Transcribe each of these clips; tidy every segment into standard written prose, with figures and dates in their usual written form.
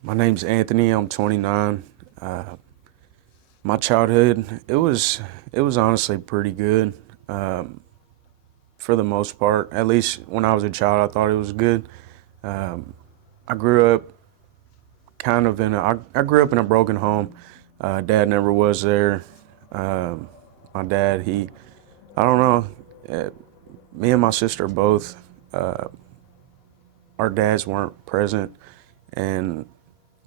My name's Anthony. I'm 29. Uh, my childhood, it was honestly pretty good, um, for the most part. At least when I was a child, I thought it was good. Um, I grew up I grew up in a broken home. Dad never was there. Um, my dad, I don't know. Me and my sister both, our dads weren't present, and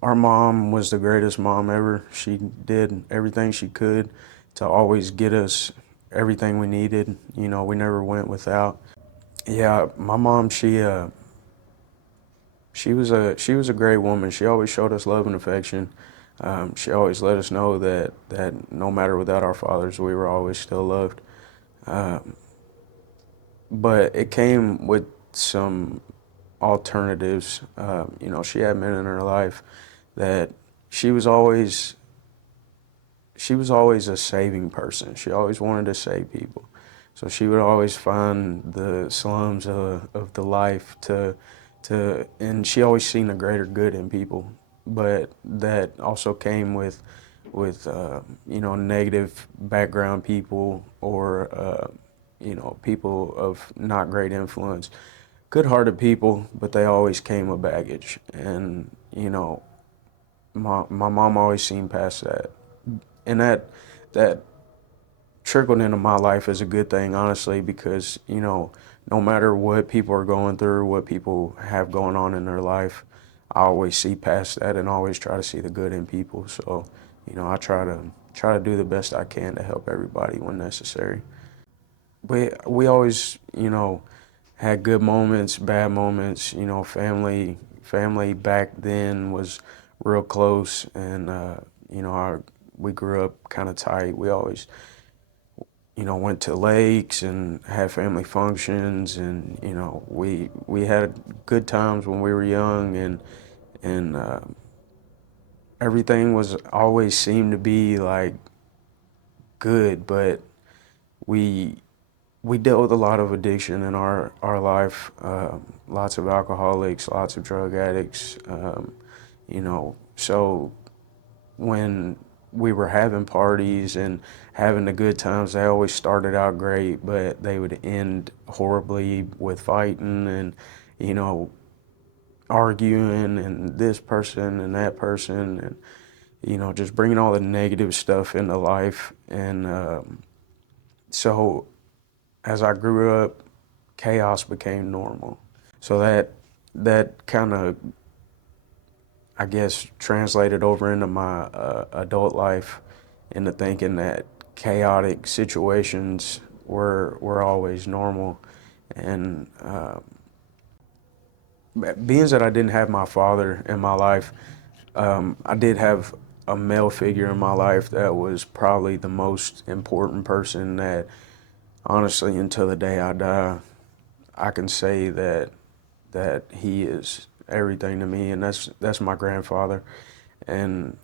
our mom was the greatest mom ever. She did everything she could to always get us everything we needed. We never went without. Yeah, my mom, she was a great woman. She always showed us love and affection. She always let us know that no matter without our fathers, we were always still loved. But it came with some alternatives. She had men in her life that she was always she was always a saving person. She always wanted to save people. So she would always find the slums of the life and she always seen the greater good in people. But that also came with negative background people or, people of not great influence. Good-hearted people, but they always came with baggage. And, my mom always seen past that. And that trickled into my life as a good thing, honestly, because no matter what people are going through, what people have going on in their life, I always see past that and always try to see the good in people. So, I try to do the best I can to help everybody when necessary. We always, had good moments, bad moments. Family back then was real close, and we grew up kind of tight. We always went to lakes and had family functions, and we had good times when we were young, and everything was always seemed to be like good, but we we dealt with a lot of addiction in our life. Lots of alcoholics, lots of drug addicts. So when we were having parties and having the good times, they always started out great, but they would end horribly with fighting and, you know, arguing and this person and that person and, just bringing all the negative stuff into life. And so as I grew up, chaos became normal. So that kind of, I guess, translated over into my adult life, into thinking that chaotic situations were always normal, and being that I didn't have my father in my life, I did have a male figure in my life that was probably the most important person that, honestly, until the day I die, I can say that he is everything to me, and that's my grandfather. And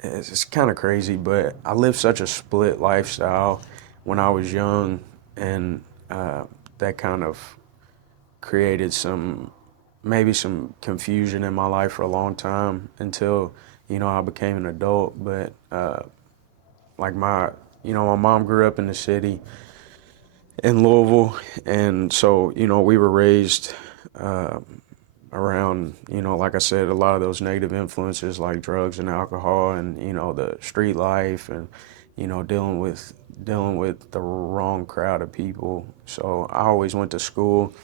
it's kind of crazy, but I lived such a split lifestyle when I was young, and that kind of created maybe some confusion in my life for a long time until I became an adult. But like my mom grew up in the city in Louisville, and so we were raised around, like I said, a lot of those negative influences like drugs and alcohol, and the street life, and dealing with the wrong crowd of people. So I always went to school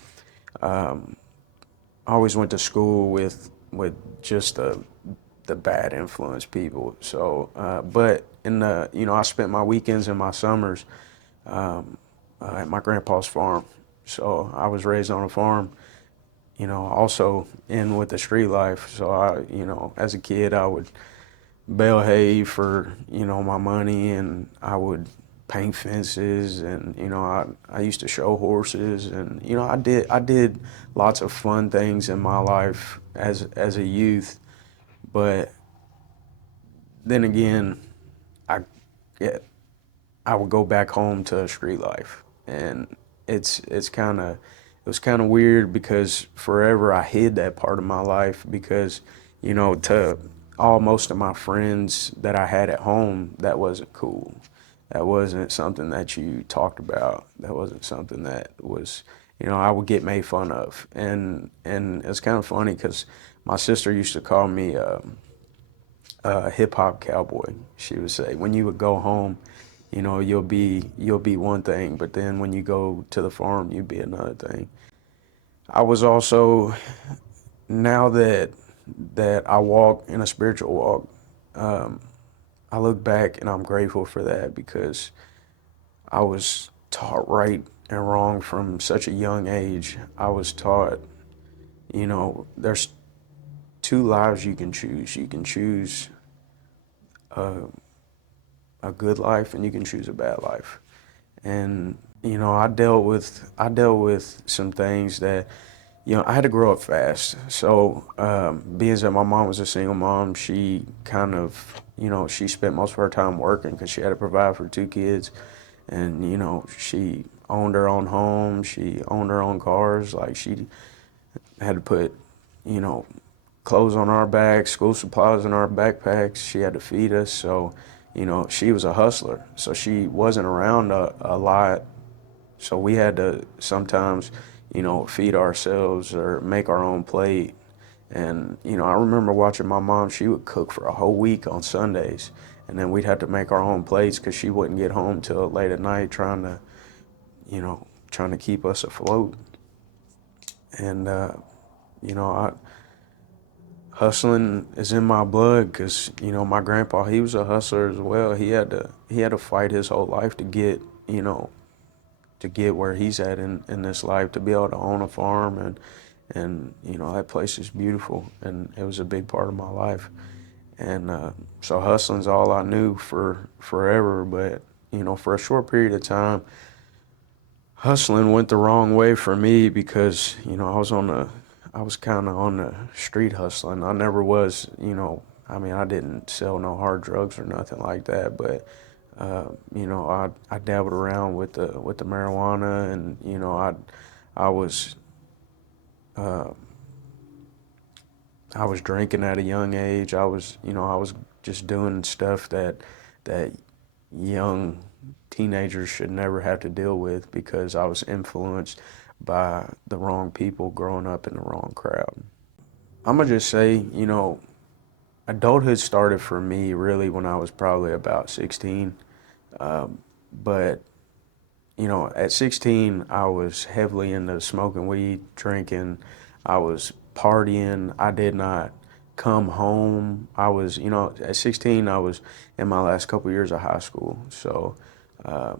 with just the bad influence people. So, but I spent my weekends and my summers at my grandpa's farm. So I was raised on a farm, also in with the street life. So as a kid, I would bale hay for, my money, and I would paint fences, and, I used to show horses, and, I did lots of fun things in my life as a youth. But then again, I, yeah, I would go back home to street life, and it's kind of was kind of weird because forever I hid that part of my life because, to all most of my friends that I had at home, that wasn't cool. That wasn't something that you talked about. That wasn't something that was, I would get made fun of. And it's kind of funny because my sister used to call me a hip hop cowboy. She would say, when you would go home, you'll be one thing, but then when you go to the farm, you'll be another thing. I was also, now that I walk in a spiritual walk, I look back and I'm grateful for that because I was taught right and wrong from such a young age. I was taught, there's two lives you can choose. You can choose a good life and you can choose a bad life. And I dealt with some things that I had to grow up fast. So being that my mom was a single mom, she kind of she spent most of her time working because she had to provide for two kids, and she owned her own home, she owned her own cars. Like, she had to put you know clothes on our backs, school supplies in our backpacks. She had to feed us. So she was a hustler, so she wasn't around a lot, so we had to sometimes, feed ourselves or make our own plate. And, I remember watching my mom, she would cook for a whole week on Sundays. And then we'd have to make our own plates because she wouldn't get home till late at night trying to keep us afloat. And, hustling is in my blood because, my grandpa, he was a hustler as well. He had to fight his whole life to get where he's at in this life, to be able to own a farm, and that place is beautiful, and it was a big part of my life. And so hustling's all I knew for forever. But for a short period of time, hustling went the wrong way for me because I was kind of on the street hustling. I never was, I mean, I didn't sell no hard drugs or nothing like that, but I dabbled around with the marijuana, and I was uh, I was drinking at a young age. I was just doing stuff that young teenagers should never have to deal with because I was influenced by the wrong people growing up in the wrong crowd. I'm gonna just say, adulthood started for me really when I was probably about 16. But at 16, I was heavily into smoking weed, drinking. I was partying. I did not come home. At 16, I was in my last couple years of high school. So uh,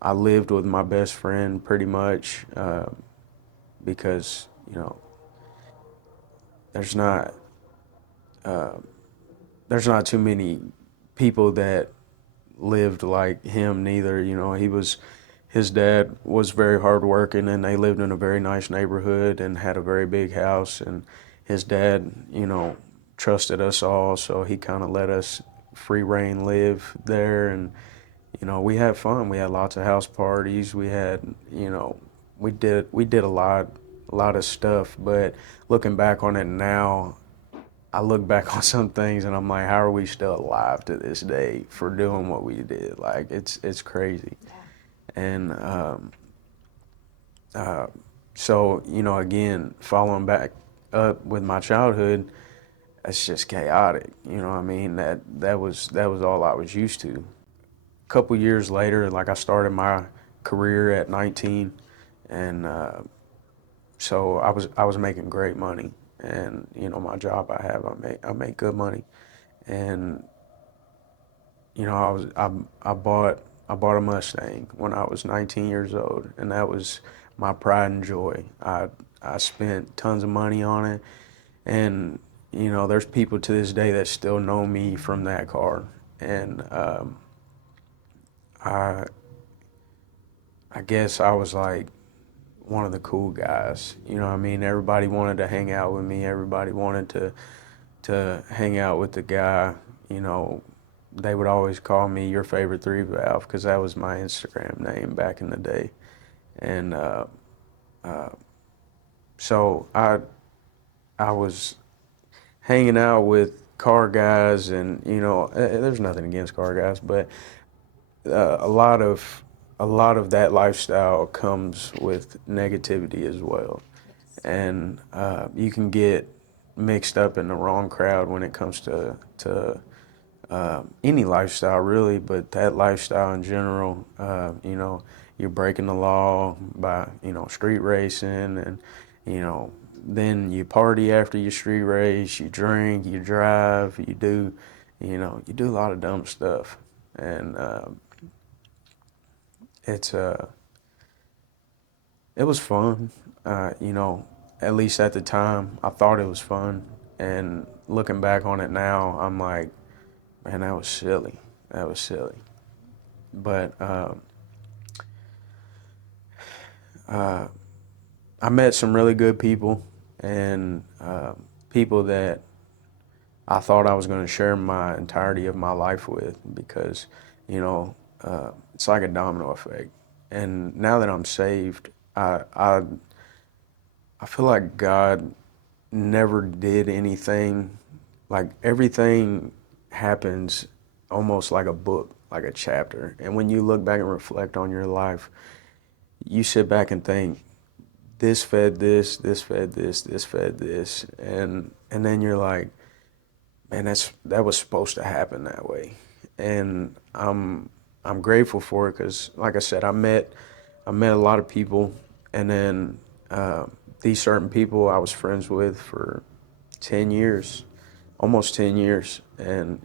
I lived with my best friend pretty much because, there's not uh, there's not too many people that lived like him neither. His dad was very hardworking, and they lived in a very nice neighborhood and had a very big house. And his dad, trusted us all, so he kind of let us free reign live there. And we had fun. We had lots of house parties. We did a lot of stuff. But looking back on it now, I look back on some things and I'm like, how are we still alive to this day for doing what we did? Like, it's crazy. And uh, so, again, following back up with my childhood, it's just chaotic. What I mean? That was all I was used to. A couple years later, like, I started my career at 19, and so I was making great money. And my job I make good money. And I bought a Mustang when I was 19 years old, and that was my pride and joy. I spent tons of money on it, and there's people to this day that still know me from that car. And I I guess I was like one of the cool guys. What I mean? Everybody wanted to hang out with me. Everybody wanted to hang out with the guy. You know, they would always call me your favorite three valve because that was my Instagram name back in the day. And So I was hanging out with car guys, and there's nothing against car guys, but a lot of that lifestyle comes with negativity as well, and you can get mixed up in the wrong crowd when it comes to any lifestyle really, but that lifestyle in general. You're breaking the law by street racing, and you know then you party after your street race, you drink, you drive, you do a lot of dumb stuff, and it's it was fun. At least at the time, I thought it was fun, and looking back on it now, I'm like, man, that was silly. That was silly. But I met some really good people, and people that I thought I was going to share my entirety of my life with, because, it's like a domino effect. And now that I'm saved, I feel like God never did anything. Like everything happens almost like a book, like a chapter. And when you look back and reflect on your life, you sit back and think, this fed this, this fed this, this fed this, and then you're like, man, that was supposed to happen that way, and I'm grateful for it because, like I said, I met a lot of people, and then these certain people I was friends with for 10 years, almost 10 years, and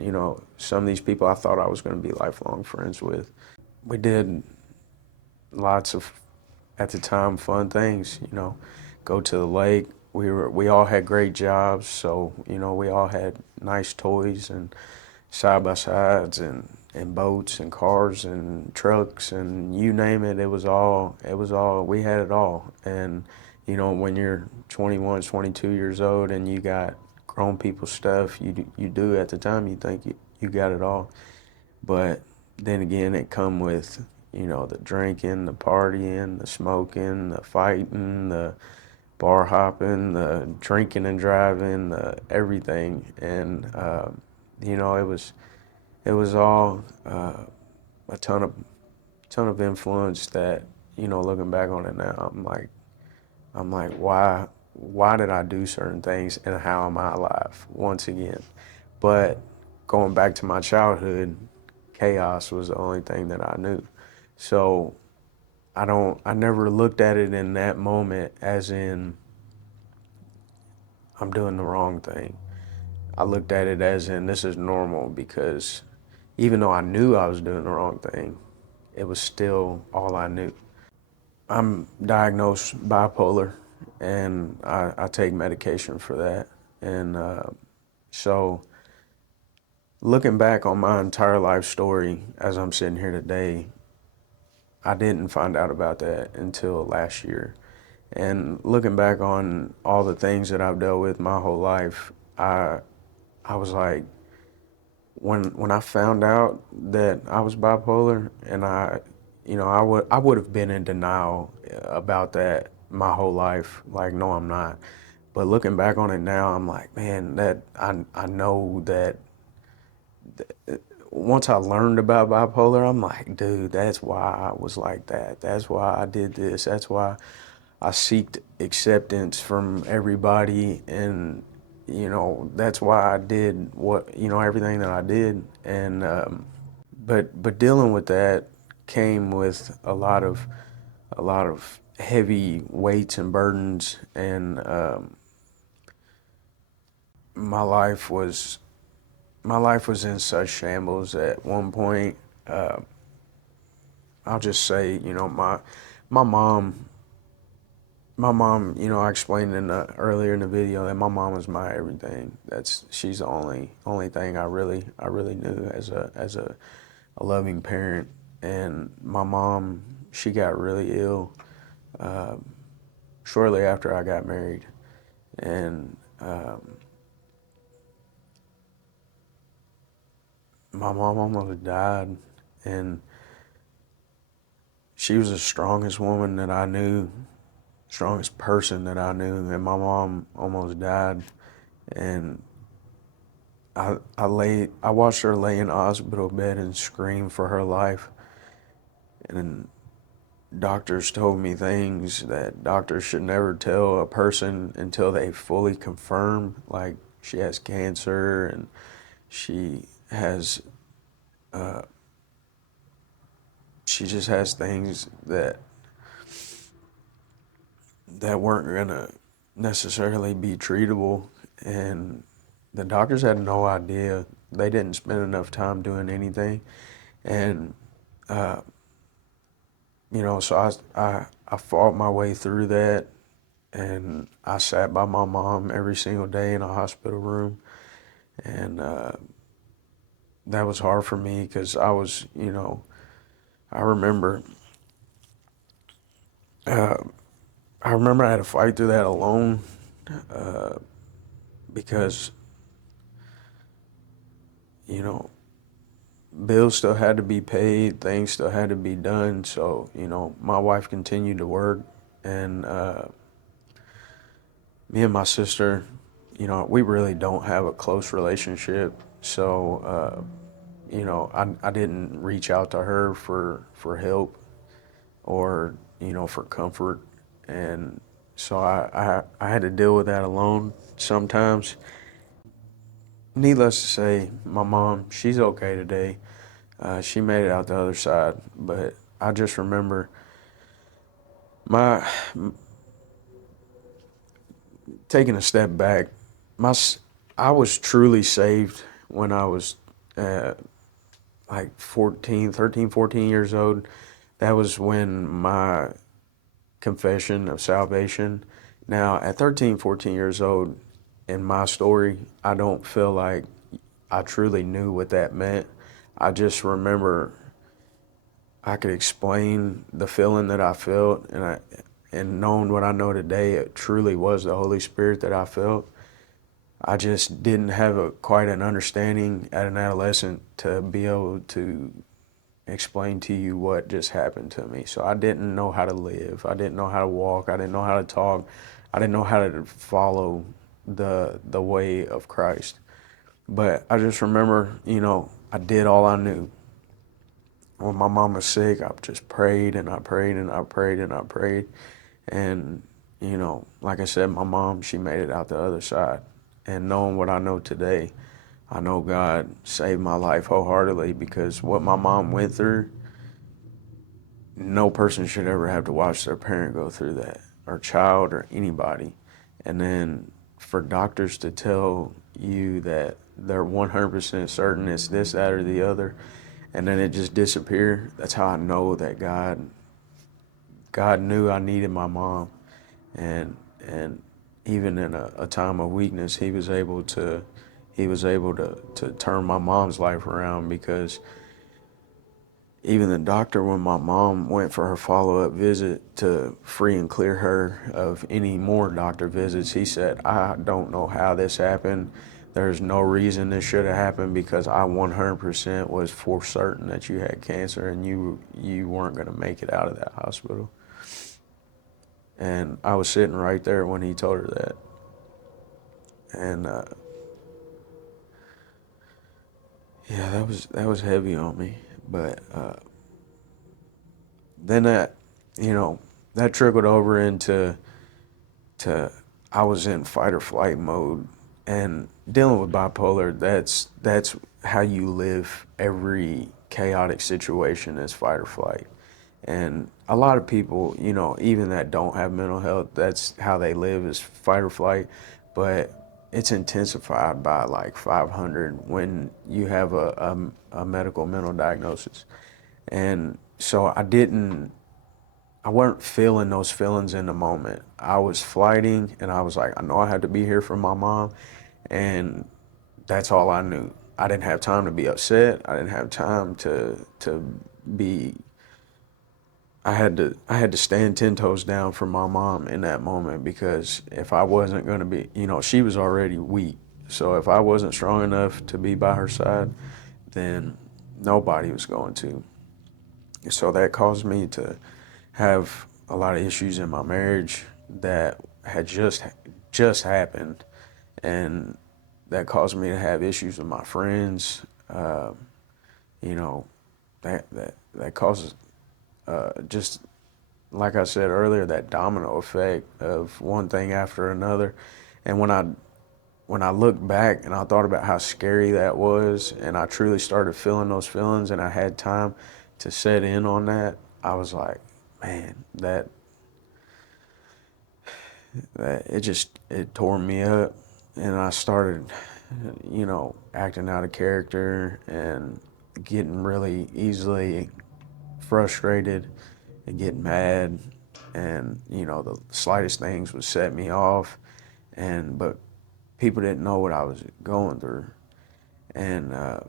some of these people I thought I was going to be lifelong friends with. We did lots of, at the time, fun things. Go to the lake. We all had great jobs, so we all had nice toys and side by sides and boats and cars and trucks, and you name it. It was all we had it all. And when you're 21, 22 years old and you got grown people stuff, you do at the time, you think you got it all. But then again, it come with, the drinking, the partying, the smoking, the fighting, the bar hopping, the drinking and driving, the everything. And, it was all a ton of influence that, looking back on it now, I'm like, why did I do certain things, and how am I alive once again? But going back to my childhood, chaos was the only thing that I knew. So I never looked at it in that moment as in I'm doing the wrong thing. I looked at it as in this is normal, because even though I knew I was doing the wrong thing, it was still all I knew. I'm diagnosed bipolar, and I take medication for that. And so, looking back on my entire life story as I'm sitting here today, I didn't find out about that until last year. And looking back on all the things that I've dealt with my whole life, I was like, when I found out that I was bipolar, and I would have been in denial about that my whole life. Like, no, I'm not. But looking back on it now, I'm like, man, that I know that once I learned about bipolar, I'm like, dude, that's why I was like that. That's why I did this. That's why I seeked acceptance from everybody, and that's why I did everything that I did. And but dealing with that came with a lot of heavy weights and burdens, and my life was my life was in such shambles at one point. Uh, I'll just say, my mom, I explained earlier in the video that my mom was my everything. She's the only thing I really knew as a loving parent. And my mom, she got really ill shortly after I got married, and my mom almost died. And she was the strongest woman that I knew, strongest person that I knew. And my mom almost died, and I watched her lay in a hospital bed and scream for her life. And doctors told me things that doctors should never tell a person until they fully confirm, like she has cancer and she has she just has things that weren't gonna necessarily be treatable, and the doctors had no idea. They didn't spend enough time doing anything, and so I fought my way through that, and I sat by my mom every single day in a hospital room, and that was hard for me because I remember I remember I had to fight through that alone, because you know bills still had to be paid, things still had to be done. So my wife continued to work, and me and my sister, we really don't have a close relationship. So I didn't reach out to her for help or for comfort, and so I had to deal with that alone sometimes. Needless to say, my mom, she's okay today. She made it out the other side, but I just remember my taking a step back. My I was truly saved when I was uh, like 14 years old. That was when my confession of salvation. Now, at 13, 14 years old, in my story, I don't feel like I truly knew what that meant. I just remember I could explain the feeling that I felt, and knowing what I know today, it truly was the Holy Spirit that I felt. I just didn't have quite an understanding at an adolescent to be able to explain to you what just happened to me. So I didn't know how to live. I didn't know how to walk. I didn't know how to talk. I didn't know how to follow the way of Christ. But I just remember, I did all I knew. When my mom was sick, I just prayed and I prayed and I prayed and I prayed. And, like I said, my mom, she made it out the other side. And knowing what I know today, I know God saved my life wholeheartedly, because what my mom went through, no person should ever have to watch their parent go through that, or child, or anybody. And then for doctors to tell you that they're 100% certain it's this, that, or the other, and then it just disappear. That's how I know that God knew I needed my mom, and even in a time of weakness, he was able to turn my mom's life around, because even the doctor, when my mom went for her follow-up visit to free and clear her of any more doctor visits, he said, I don't know how this happened. There's no reason this should have happened, because I 100% was for certain that you had cancer and you weren't going to make it out of that hospital. And I was sitting right there when he told her that. And yeah, that was heavy on me. But then you know, that trickled over into I was in fight or flight mode, and dealing with bipolar. That's how you live every chaotic situation, is fight or flight. And a lot of people, even that don't have mental health, that's how they live, is fight or flight. But it's intensified by like 500 when you have a medical mental diagnosis. And so I weren't feeling those feelings in the moment. I was fighting, and I was like, I know I had to be here for my mom, and that's all I knew. I didn't have time to be upset. I didn't have time to be. I had to stand 10 toes down for my mom in that moment, because if I wasn't going to be, she was already weak. So if I wasn't strong enough to be by her side, then nobody was going to. So that caused me to have a lot of issues in my marriage. that had just happened, and that caused me to have issues with my friends. You know, that causes just like I said earlier, that domino effect of one thing after another. And when I look back and I thought about how scary that was, and I truly started feeling those feelings, and I had time to set in on that, I was like, man, that it tore me up, and I started, acting out of character and getting really easily frustrated and getting mad, and the slightest things would set me off, but people didn't know what I was going through, and I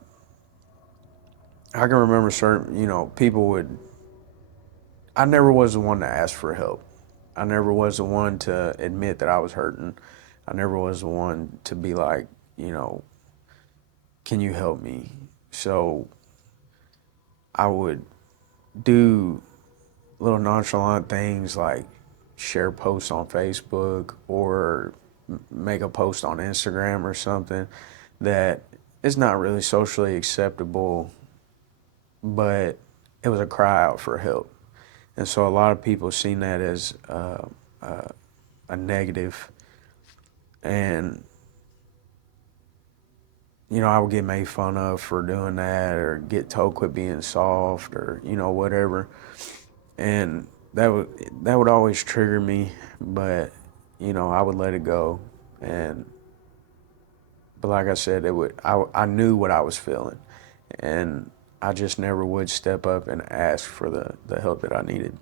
can remember certain people would. I never was the one to ask for help. I never was the one to admit that I was hurting. I never was the one to be like, you know, can you help me? So I would do little nonchalant things like share posts on Facebook or make a post on Instagram or something that is not really socially acceptable, but it was a cry out for help. And so a lot of people seen that as a negative, and I would get made fun of for doing that, or get told quit being soft, or whatever. And that would always trigger me, but I would let it go. And but like I said, I knew what I was feeling, and I just never would step up and ask for the help that I needed.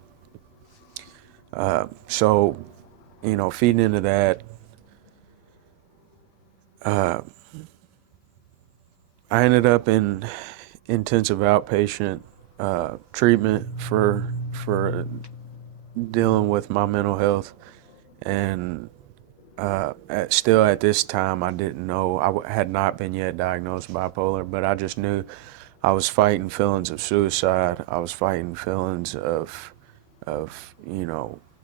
So feeding into that, I ended up in intensive outpatient treatment for dealing with my mental health, and still at this time I didn't know. Had not been yet diagnosed bipolar, but I just knew I was fighting feelings of suicide. I was fighting feelings of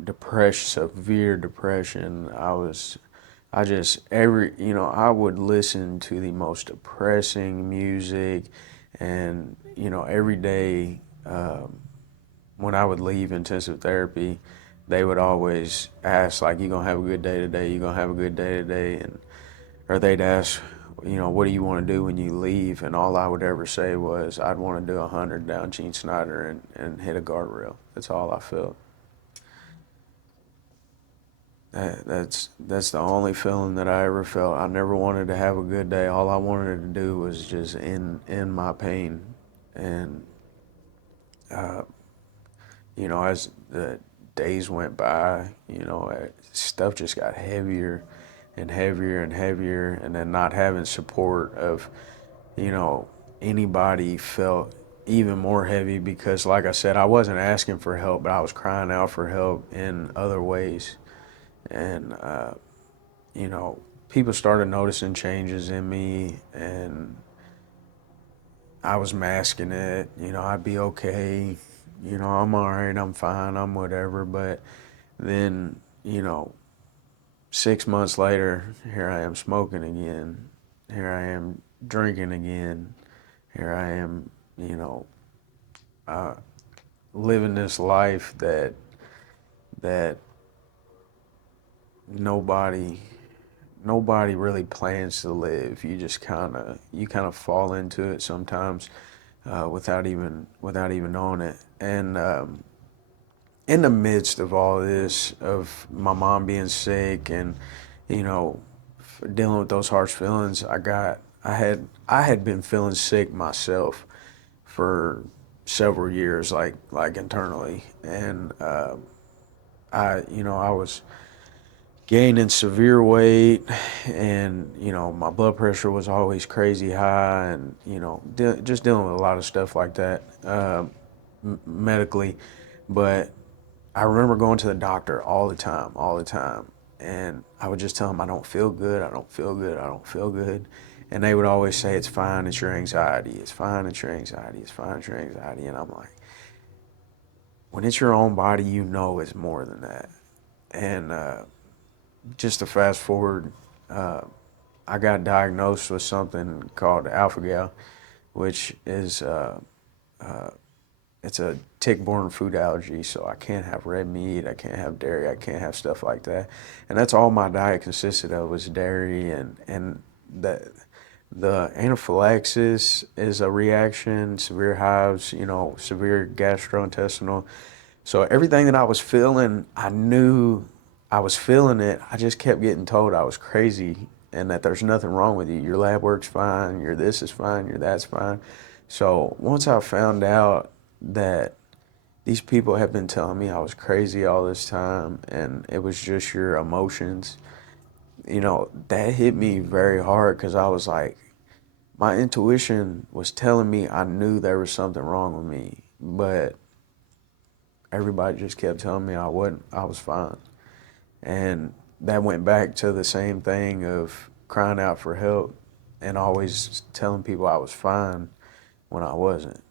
depression, severe depression. I just I would listen to the most depressing music, and every day when I would leave intensive therapy, they would always ask, like, you gonna have a good day today? You gonna have a good day today? And or they'd ask, what do you want to do when you leave? And all I would ever say was, I'd want to do 100 down Gene Snyder and hit a guardrail. That's all I felt. That's the only feeling that I ever felt. I never wanted to have a good day. All I wanted to do was just end my pain. And as the days went by, stuff just got heavier and heavier and heavier, and then not having support of anybody felt even more heavy, because like I said, I wasn't asking for help, but I was crying out for help in other ways. And people started noticing changes in me, and I was masking it. I'd be okay. I'm all right. I'm fine. I'm whatever. But then, 6 months later, here I am smoking again. Here I am drinking again. Here I am, uh, living this life that nobody nobody really plans to live. You kind of fall into it sometimes without even knowing it. And in the midst of all this, of my mom being sick, and you know dealing with those harsh feelings, I had been feeling sick myself for several years, like internally, and I was gaining severe weight, and my blood pressure was always crazy high, and just dealing with a lot of stuff like that medically. But I remember going to the doctor all the time, and I would just tell them, I don't feel good, I don't feel good, I don't feel good. And they would always say, it's fine, it's your anxiety, it's fine, it's your anxiety, it's fine, it's your anxiety. And I'm like, when it's your own body, it's more than that. And just to fast forward, I got diagnosed with something called alpha-gal, which is it's a tick-borne food allergy. So I can't have red meat, I can't have dairy, I can't have stuff like that. And that's all my diet consisted of, was dairy. And the anaphylaxis is a reaction, severe hives, severe gastrointestinal. So everything that I was feeling, I knew I was feeling it. I just kept getting told I was crazy and that there's nothing wrong with you. Your lab work's fine, your this is fine, your that's fine. So once I found out that these people have been telling me I was crazy all this time and it was just your emotions, that hit me very hard, because I was like, my intuition was telling me I knew there was something wrong with me, but everybody just kept telling me I wasn't, I was fine. And that went back to the same thing of crying out for help and always telling people I was fine when I wasn't.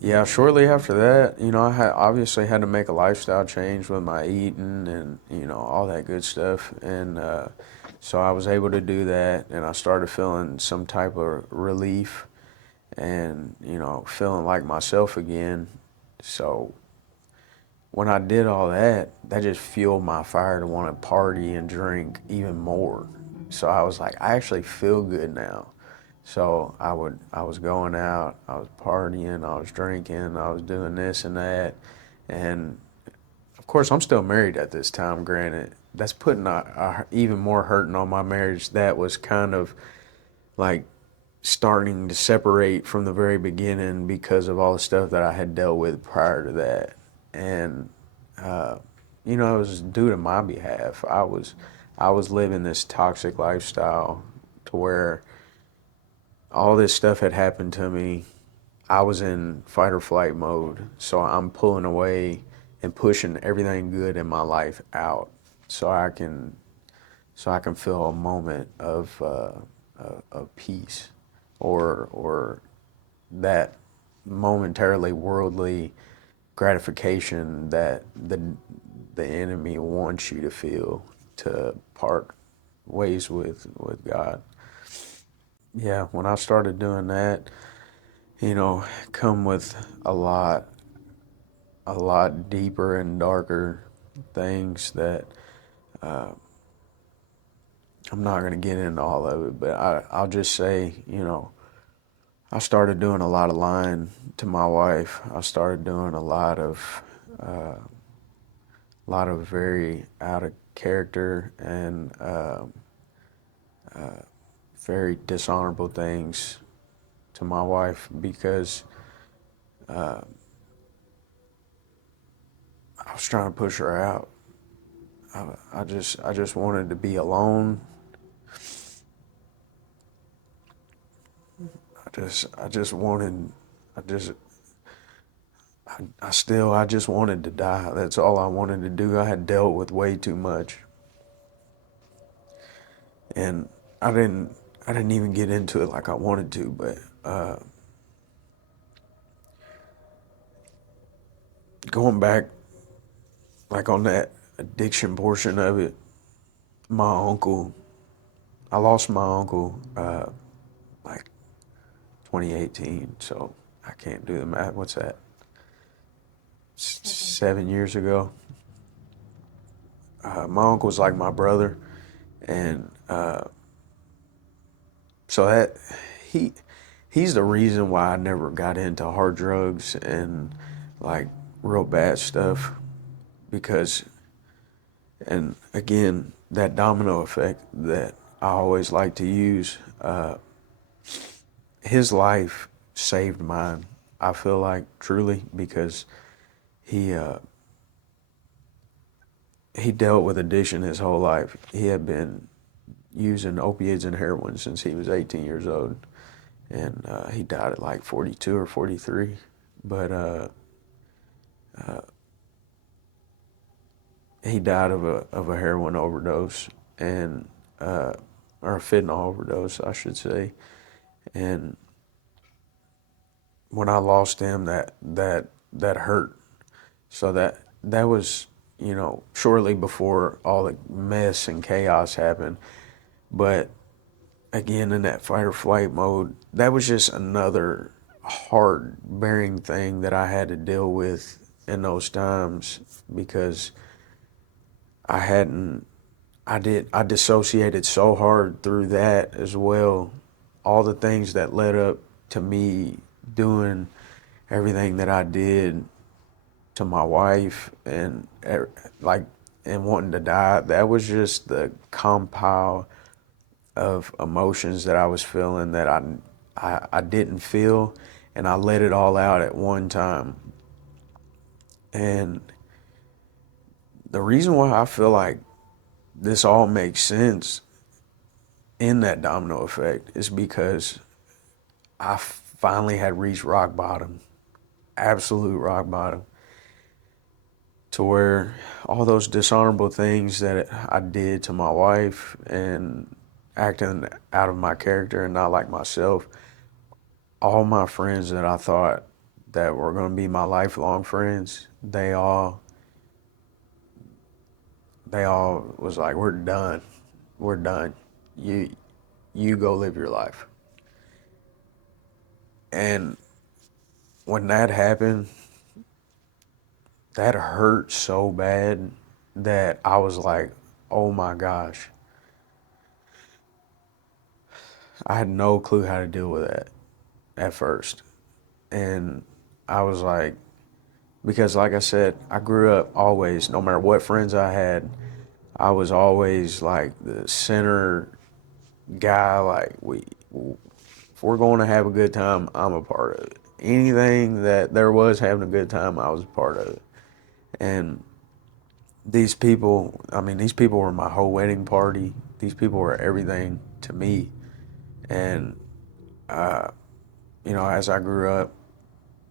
Yeah, shortly after that, I had obviously had to make a lifestyle change with my eating and, all that good stuff. And so I was able to do that, and I started feeling some type of relief and, feeling like myself again. So when I did all that, that just fueled my fire to want to party and drink even more. So I was like, I actually feel good now. So I was going out, I was partying, I was drinking, I was doing this and that. And of course, I'm still married at this time, granted. That's putting even more hurting on my marriage. That was kind of like starting to separate from the very beginning because of all the stuff that I had dealt with prior to that. And uh, it was due to my behalf. I was living this toxic lifestyle to where all this stuff had happened to me. I was in fight or flight mode, so I'm pulling away and pushing everything good in my life out, so I can feel a moment of peace, or that momentarily worldly gratification that the enemy wants you to feel, to part ways with God. Yeah, when I started doing that, come with a lot deeper and darker things that I'm not going to get into all of it, but I'll just say, I started doing a lot of lying to my wife. I started doing a lot of very out of character and very dishonorable things to my wife, because I was trying to push her out. I just wanted to be alone. I just wanted, I just, I just wanted to die. That's all I wanted to do. I had dealt with way too much, and I didn't, I didn't even get into it like I wanted to. But going back, like on that addiction portion of it, my uncle, I lost my uncle, like 2018. So I can't do the math. What's that? 7 years ago. My uncle's like my brother, and so that he he's the reason why I never got into hard drugs and like real bad stuff, because, and again, that domino effect that I always like to use, his life saved mine. I feel like, truly, because he uh, he dealt with addiction his whole life. He had been using opiates and heroin since he was 18 years old, and he died at like 42 or 43. But he died of a heroin overdose, and or a fentanyl overdose, I should say. And when I lost him, that hurt. So that was, shortly before all the mess and chaos happened. But again, in that fight or flight mode, that was just another hard bearing thing that I had to deal with in those times, because I hadn't, I dissociated so hard through that as well. All the things that led up to me doing everything that I did to my wife, and like, and wanting to die, that was just the compile of emotions that I was feeling that I didn't feel, and I let it all out at one time. And the reason why I feel like this all makes sense in that domino effect is because I finally had reached rock bottom, absolute rock bottom, to where all those dishonorable things that I did to my wife and acting out of my character and not like myself, all my friends that I thought that were going to be my lifelong friends, they all was like, we're done. We're done. You go live your life. And when that happened, that hurt so bad that I was like, oh my gosh. I had no clue how to deal with that at first. And I was like, because like I said, I grew up always, no matter what friends I had, I was always like the center guy. Like, if we're going to have a good time, I'm a part of it. Anything that there was having a good time, I was a part of it. And these people were my whole wedding party. These people were everything to me. And, as I grew up,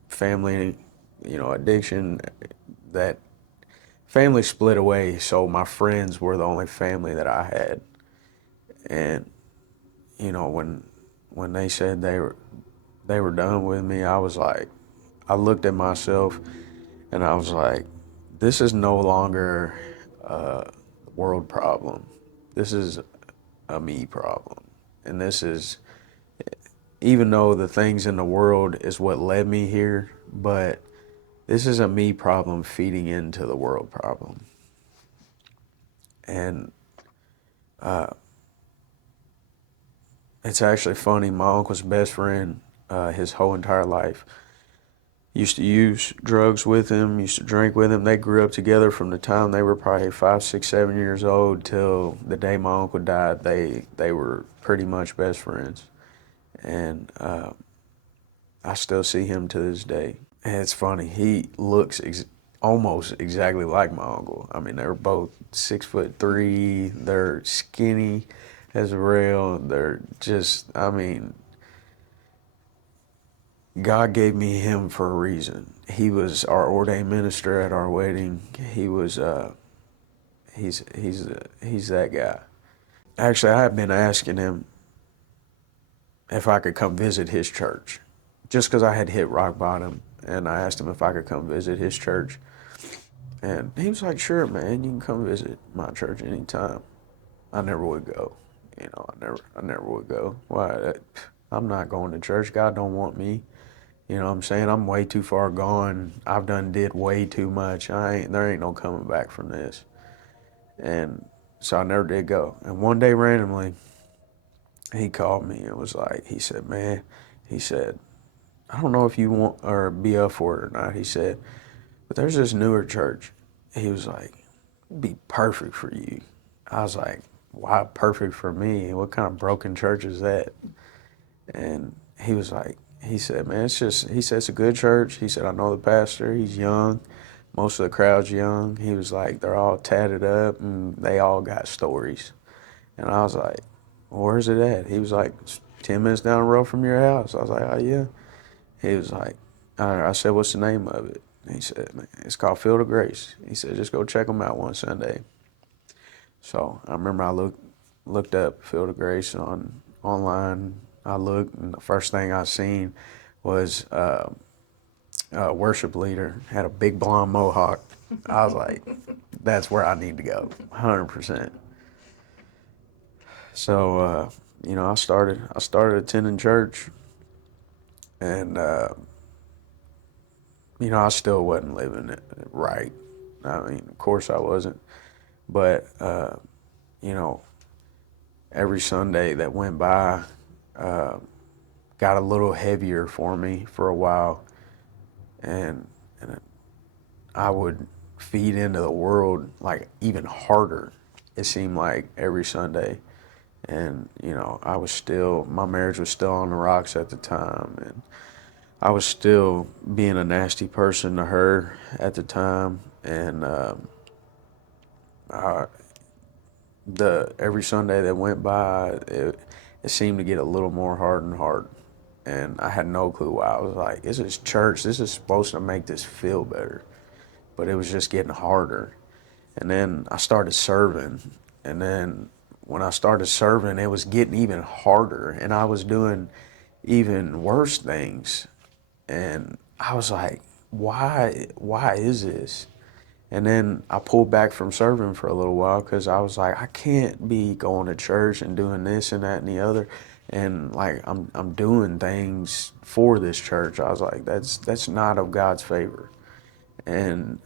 family, addiction, that family split away. So my friends were the only family that I had. And, when they said they were done with me, I was like, I looked at myself and I was like, this is no longer a world problem. This is a me problem. And this is, even though the things in the world is what led me here, but this is a me problem feeding into the world problem. And it's actually funny. My uncle's best friend, his whole entire life, used to use drugs with him, used to drink with him. They grew up together from the time they were probably 5, 6, 7 years old till the day my uncle died. They were pretty much best friends. And I still see him to this day. And it's funny, he looks almost exactly like my uncle. I mean, they're both 6'3". They're skinny as a rail. They're just, I mean, God gave me him for a reason. He was our ordained minister at our wedding. He was, he's that guy. Actually, I have been asking him if I could come visit his church, just because I had hit rock bottom, and I asked him if I could come visit his church, and he was like, "Sure, man, you can come visit my church anytime." I never would go, I never would go. Why? I'm not going to church. God don't want me. You know what I'm saying? I'm way too far gone. I've did way too much. There ain't no coming back from this. And so I never did go. And one day randomly, he called me and was like, he said, man, he said, I don't know if you want or be up for it or not. He said, but there's this newer church. He was like, it'd be perfect for you. I was like, why perfect for me? What kind of broken church is that? And he was like, he said, man, he said, it's a good church. He said, I know the pastor. He's young. Most of the crowd's young. He was like, they're all tatted up and they all got stories. And I was like, well, where's it at? He was like, it's 10 minutes down the road from your house. I was like, oh, yeah. He was like, I said, what's the name of it? And he said, man, it's called Field of Grace. He said, just go check them out one Sunday. So I remember I looked up Field of Grace online. I looked, and the first thing I seen was worship leader, had a big blonde mohawk. I was like, that's where I need to go, 100%. So, I started attending church, and I still wasn't living it right. I mean, of course I wasn't, but you know, every Sunday that went by got a little heavier for me for a while, and I would feed into the world like even harder. It seemed like every Sunday, and my marriage was still on the rocks at the time, and I was still being a nasty person to her at the time, and I, the every Sunday that went by, it seemed to get a little more hard and hard, and I had no clue why. I was like, "This is church. This is supposed to make this feel better," but it was just getting harder. And then I started serving, and then when I started serving, it was getting even harder, and I was doing even worse things, and I was like, why is this? And then I pulled back from serving for a little while because I was like, I can't be going to church and doing this and that and the other, and like I'm doing things for this church. I was like, that's not of God's favor. And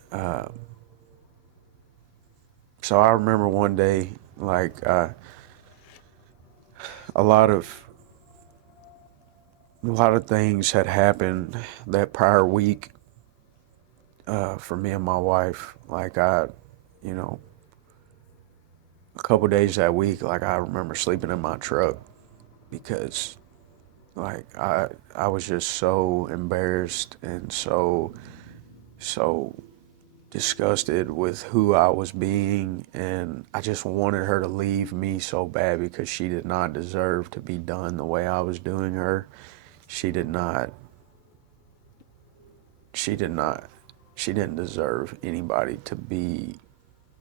so I remember one day, like a lot of a lot of things had happened that prior week for me and my wife. Like you know, a couple days that week, like I remember sleeping in my truck because like I was just so embarrassed and so disgusted with who I was being, and I just wanted her to leave me so bad because she did not deserve to be done the way I was doing her. She did not she did not she didn't deserve anybody to be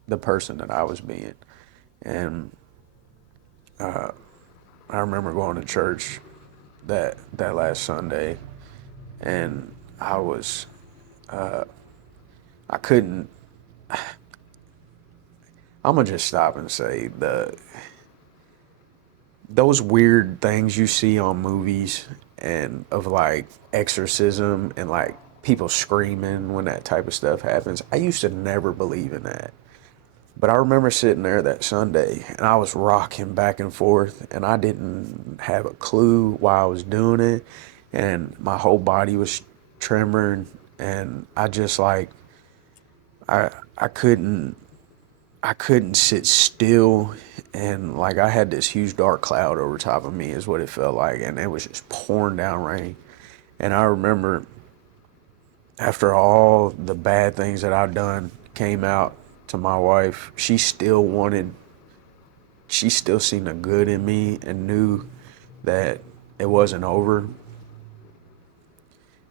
the person that I was being. And I remember going to church that last Sunday, and I couldn't. I'm gonna just stop and say those weird things you see on movies and of like exorcism and like people screaming when that type of stuff happens. I used to never believe in that. But I remember sitting there that Sunday and I was rocking back and forth and I didn't have a clue why I was doing it, and my whole body was trembling, and I just like I I couldn't I couldn't sit still, and like I had this huge dark cloud over top of me is what it felt like, and it was just pouring down rain. And I remember after all the bad things that I'd done came out to my wife, she still seen the good in me and knew that it wasn't over.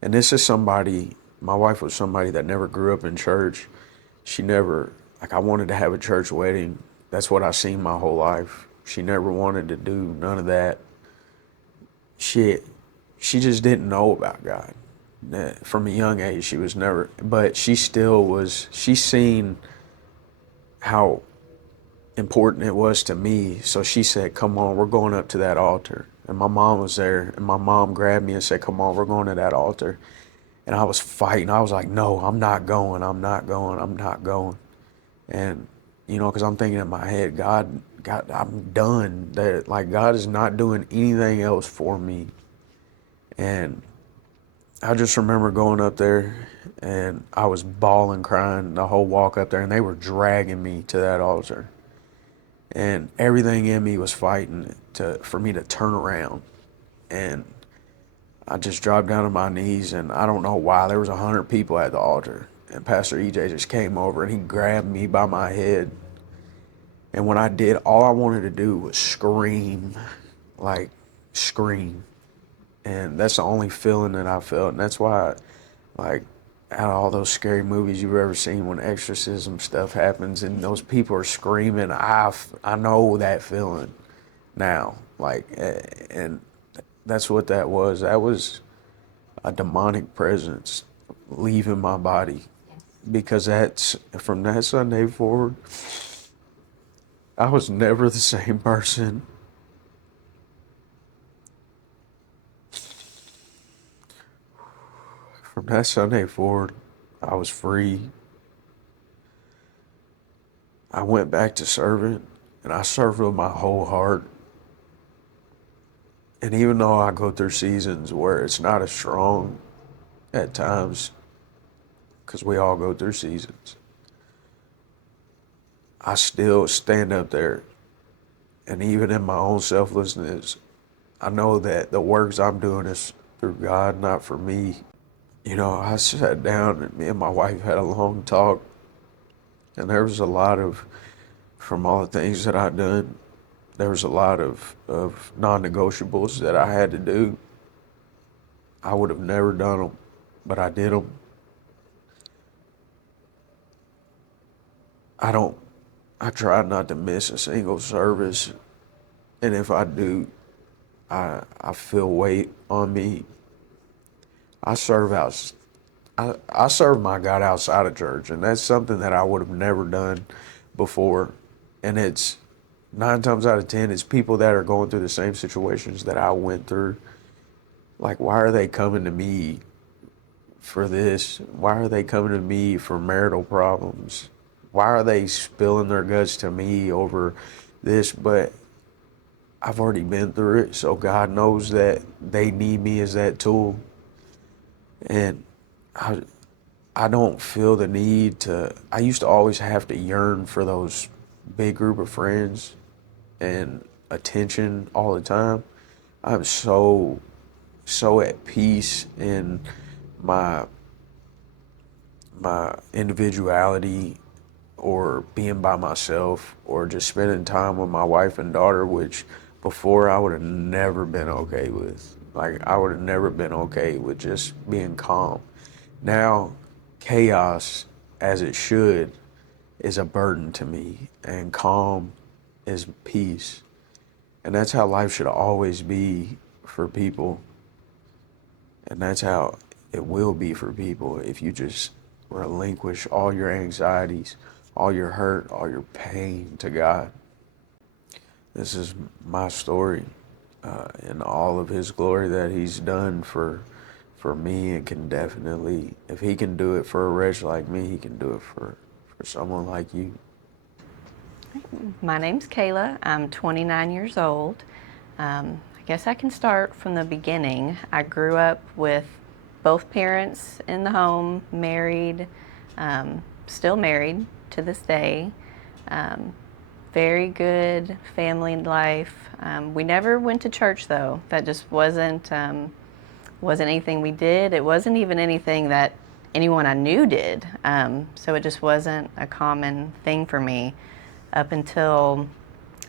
And this is somebody, my wife was somebody that never grew up in church. She never, like, I wanted to have a church wedding. That's what I seen my whole life. She never wanted to do none of that. She, she just didn't know about God. From a young age, she was never, but she still was, she seen how important it was to me. So she said, "Come on, we're going up to that altar." And my mom was there, and my mom grabbed me and said, "Come on, we're going to that altar." And I was fighting. I was like, "No, I'm not going. I'm not going. I'm not going." And because I'm thinking in my head, God, I'm done. That like God is not doing anything else for me. And I just remember going up there, and I was bawling, crying the whole walk up there, and they were dragging me to that altar, and everything in me was fighting for me to turn around. And I just dropped down on my knees, and I don't know why there was 100 people at the altar, and Pastor EJ just came over and he grabbed me by my head, and when I did, all I wanted to do was scream, like scream. And that's the only feeling that I felt, and that's why, like, out of all those scary movies you've ever seen, when exorcism stuff happens and those people are screaming, I know that feeling now. Like, and that's what that was. That was a demonic presence, leaving my body, because that's from that Sunday forward, I was never the same person. From that Sunday forward, I was free. I went back to serving, and I served with my whole heart. And even though I go through seasons where it's not as strong at times, because we all go through seasons, I still stand up there. And even in my own selflessness, I know that the works I'm doing is through God, not for me. You know, I sat down and me and my wife had a long talk, and there was a lot of, from all the things that I'd done, there was a lot of non-negotiables that I had to do. I would have never done them, but I did them. I try not to miss a single service, and if I do, I feel weight on me. I serve out. I serve my God outside of church, and that's something that I would have never done before. And it's 9 times out of 10, it's people that are going through the same situations that I went through. Like, why are they coming to me for this? Why are they coming to me for marital problems? Why are they spilling their guts to me over this? But I've already been through it, so God knows that they need me as that tool. And I don't feel the need to. I used to always have to yearn for those big group of friends and attention all the time. I'm so at peace in my individuality, or being by myself, or just spending time with my wife and daughter, which before I would have never been okay with. Like, I would have never been okay with just being calm. Now, chaos, as it should, is a burden to me, and calm is peace. And that's how life should always be for people. And that's how it will be for people if you just relinquish all your anxieties, all your hurt, all your pain to God. This is my story, and all of His glory that He's done for me, and can definitely, if He can do it for a wretch like me, He can do it for someone like you. My name's Kayla. I'm 29 years old. I guess I can start from the beginning. I grew up with both parents in the home, married, still married to this day. Very good family life. We never went to church though. That just wasn't anything we did. It wasn't even anything that anyone I knew did. So it just wasn't a common thing for me up until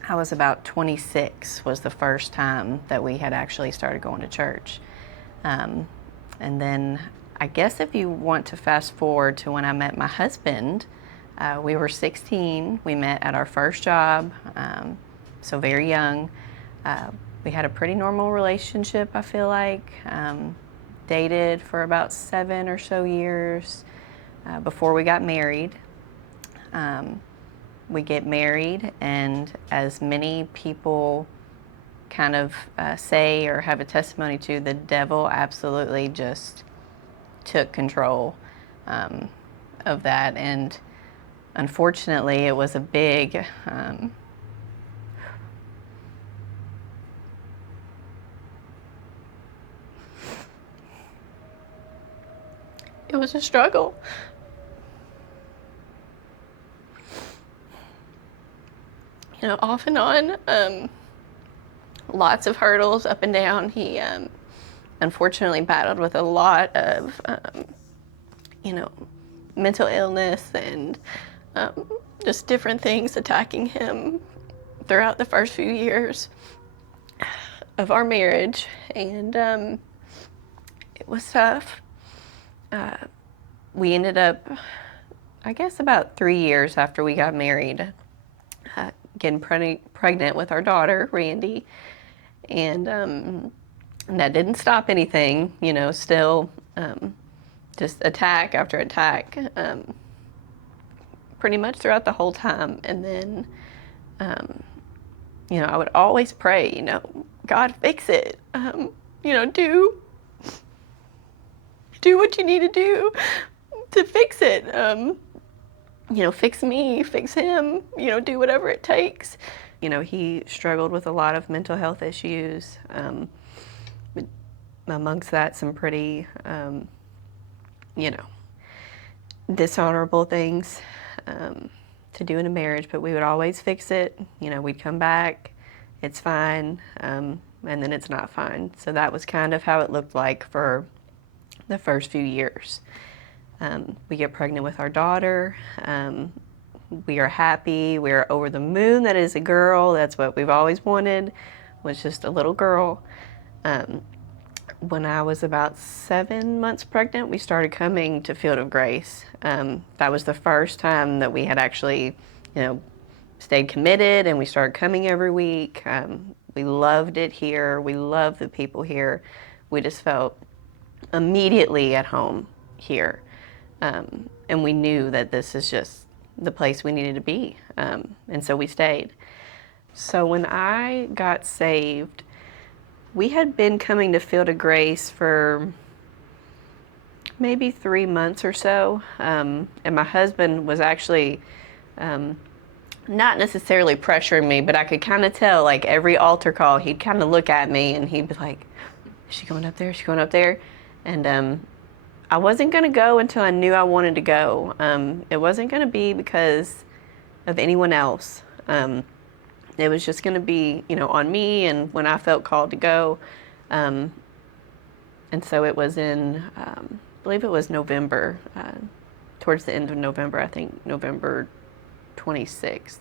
I was about 26 was the first time that we had actually started going to church. And then I guess if you want to fast forward to when I met my husband, we were 16. We met at our first job, so very young. We had a pretty normal relationship, I feel like. Dated for about 7 or so years before we got married. We get married, and as many people kind of say or have a testimony to, the devil absolutely just took control of that. And unfortunately, it was a big it was a struggle. You know, off and on, lots of hurdles up and down. He unfortunately battled with a lot of, mental illness and just different things attacking him throughout the first few years of our marriage. And it was tough. We ended up, I guess about 3 years after we got married, getting pregnant with our daughter, Randy. And that didn't stop anything, still just attack after attack, pretty much throughout the whole time. And then, I would always pray, God, fix it. Do what you need to do to fix it. Fix me, fix him, do whatever it takes. He struggled with a lot of mental health issues. Amongst that, some pretty, dishonorable things to do in a marriage, but we would always fix it. We'd come back, it's fine, and then it's not fine. So that was kind of how it looked like for the first few years. We get pregnant with our daughter. We are happy. We are over the moon that is a girl. That's what we've always wanted, was just a little girl. When I was about 7 months pregnant, we started coming to Field of Grace. That was the first time that we had actually, stayed committed, and we started coming every week. We loved it here. We loved the people here. We just felt immediately at home here. And we knew that this is just the place we needed to be. And so we stayed. So when I got saved, we had been coming to Field of Grace for maybe 3 months or so. And my husband was actually not necessarily pressuring me, but I could kind of tell, like, every altar call, he'd kind of look at me and he'd be like, is she going up there? Is she going up there? And I wasn't going to go until I knew I wanted to go. It wasn't going to be because of anyone else. It was just going to be, on me and when I felt called to go. And so it was in, I believe it was November, towards the end of November, I think November 26th,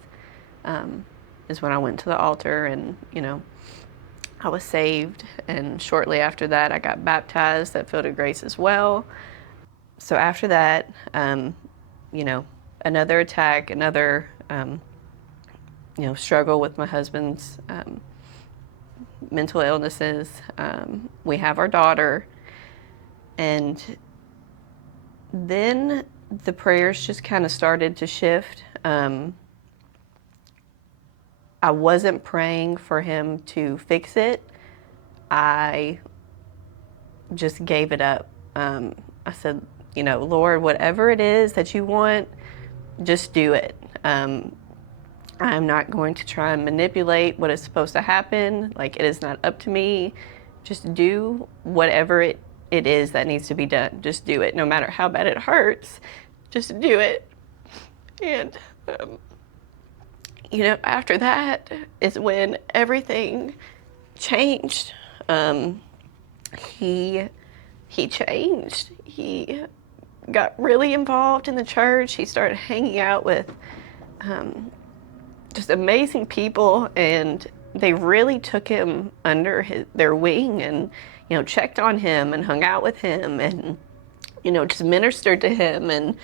is when I went to the altar and, I was saved. And shortly after that, I got baptized at Field of Grace as well. So after that, another attack, another, struggle with my husband's mental illnesses. We have our daughter, and then the prayers just kind of started to shift. I wasn't praying for him to fix it. I just gave it up. I said, Lord, whatever it is that you want, just do it. I'm not going to try and manipulate what is supposed to happen. Like, it is not up to me. Just do whatever it is that needs to be done. Just do it. No matter how bad it hurts, just do it. And, after that is when everything changed. He changed. He got really involved in the church. He started hanging out with just amazing people, and they really took him under their wing and, checked on him and hung out with him and, just ministered to him. And,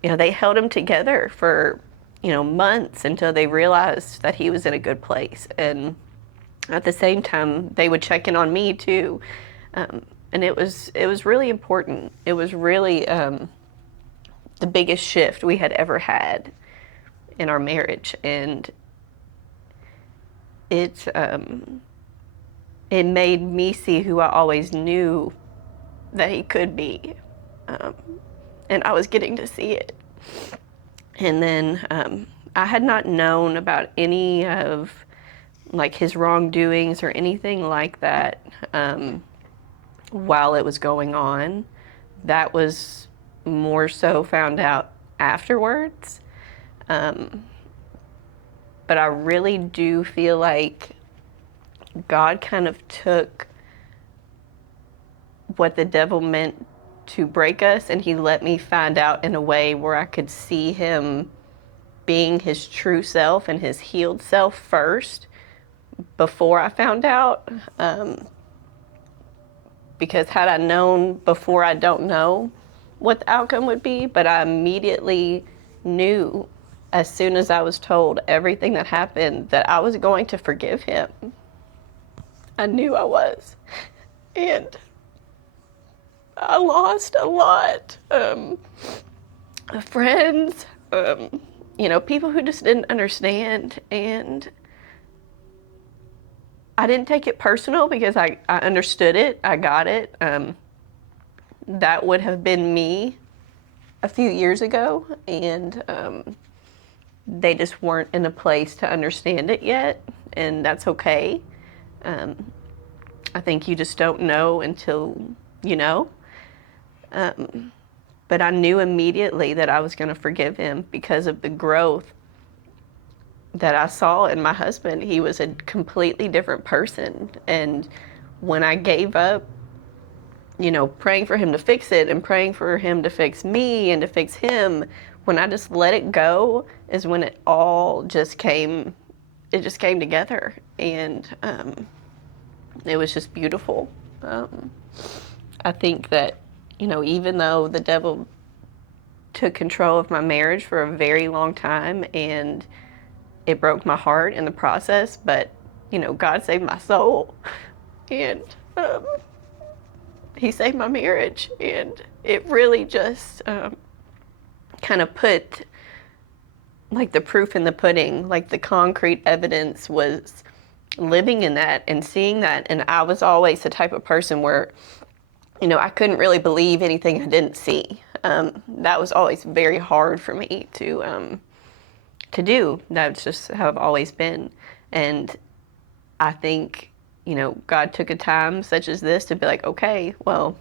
they held him together for, months until they realized that he was in a good place. And at the same time, they would check in on me too. And it was really important. It was really the biggest shift we had ever had in our marriage, and it made me see who I always knew that he could be, and I was getting to see it. And then I had not known about any of his wrongdoings or anything like that while it was going on. That was more so found out afterwards. But I really do feel like God kind of took what the devil meant to break us, and he let me find out in a way where I could see him being his true self and his healed self first before I found out. Because had I known before, I don't know what the outcome would be, but I immediately knew as soon as I was told everything that happened that I was going to forgive him. I knew I was. And I lost a lot of friends, people who just didn't understand. And I didn't take it personal because I understood it. I got it. That would have been me a few years ago. And they just weren't in a place to understand it yet. And that's okay. I think you just don't know until you know. But I knew immediately that I was going to forgive him because of the growth that I saw in my husband. He was a completely different person. And when I gave up, praying for him to fix it and praying for him to fix me and to fix him, when I just let it go is when it all just came, it just came together. And it was just beautiful. I think that, even though the devil took control of my marriage for a very long time and it broke my heart in the process, but, God saved my soul. And he saved my marriage. And it really just kind of put, like, the proof in the pudding. Like, the concrete evidence was living in that and seeing that. And I was always the type of person where, I couldn't really believe anything I didn't see. That was always very hard for me to do. That's just how I've always been. And I think, God took a time such as this to be like, okay, well,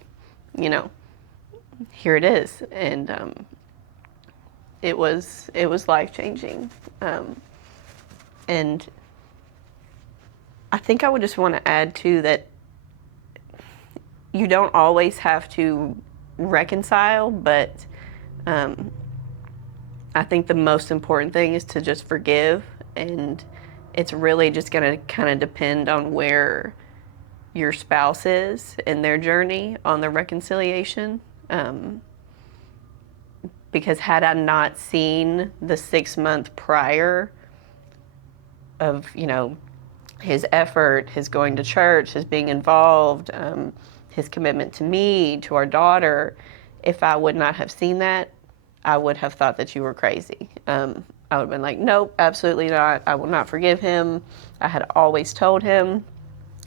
here it is. And it was life-changing. And I think I would just want to add, too, that you don't always have to reconcile, but I think the most important thing is to just forgive. And it's really just going to kind of depend on where your spouse is in their journey on the reconciliation. Because had I not seen the 6 month prior of, his effort, his going to church, his being involved, his commitment to me, to our daughter, if I would not have seen that, I would have thought that you were crazy. I would have been like, nope, absolutely not. I will not forgive him. I had always told him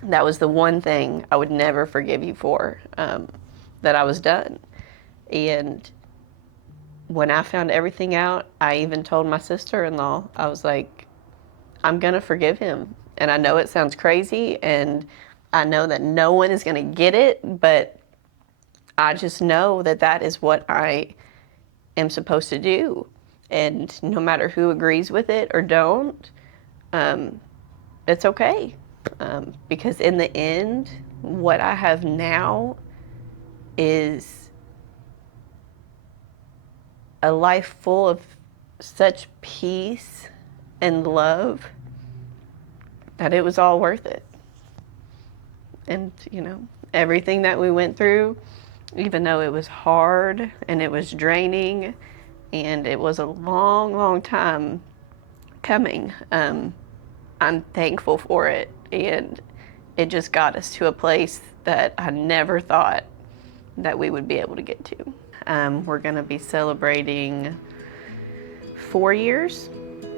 that was the one thing I would never forgive you for, that I was done. And when I found everything out, I even told my sister-in-law, I was like, I'm going to forgive him. And I know it sounds crazy, and I know that no one is going to get it, but I just know that that is what I am supposed to do. And no matter who agrees with it or don't, it's okay. Because in the end, what I have now is a life full of such peace and love that it was all worth it. And, everything that we went through, even though it was hard and it was draining and it was a long, long time coming, I'm thankful for it. And it just got us to a place that I never thought that we would be able to get to. We're going to be celebrating 4 years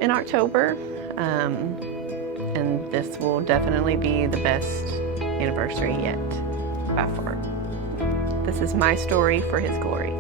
in October. And this will definitely be the best anniversary yet, by far. This is my story for His glory.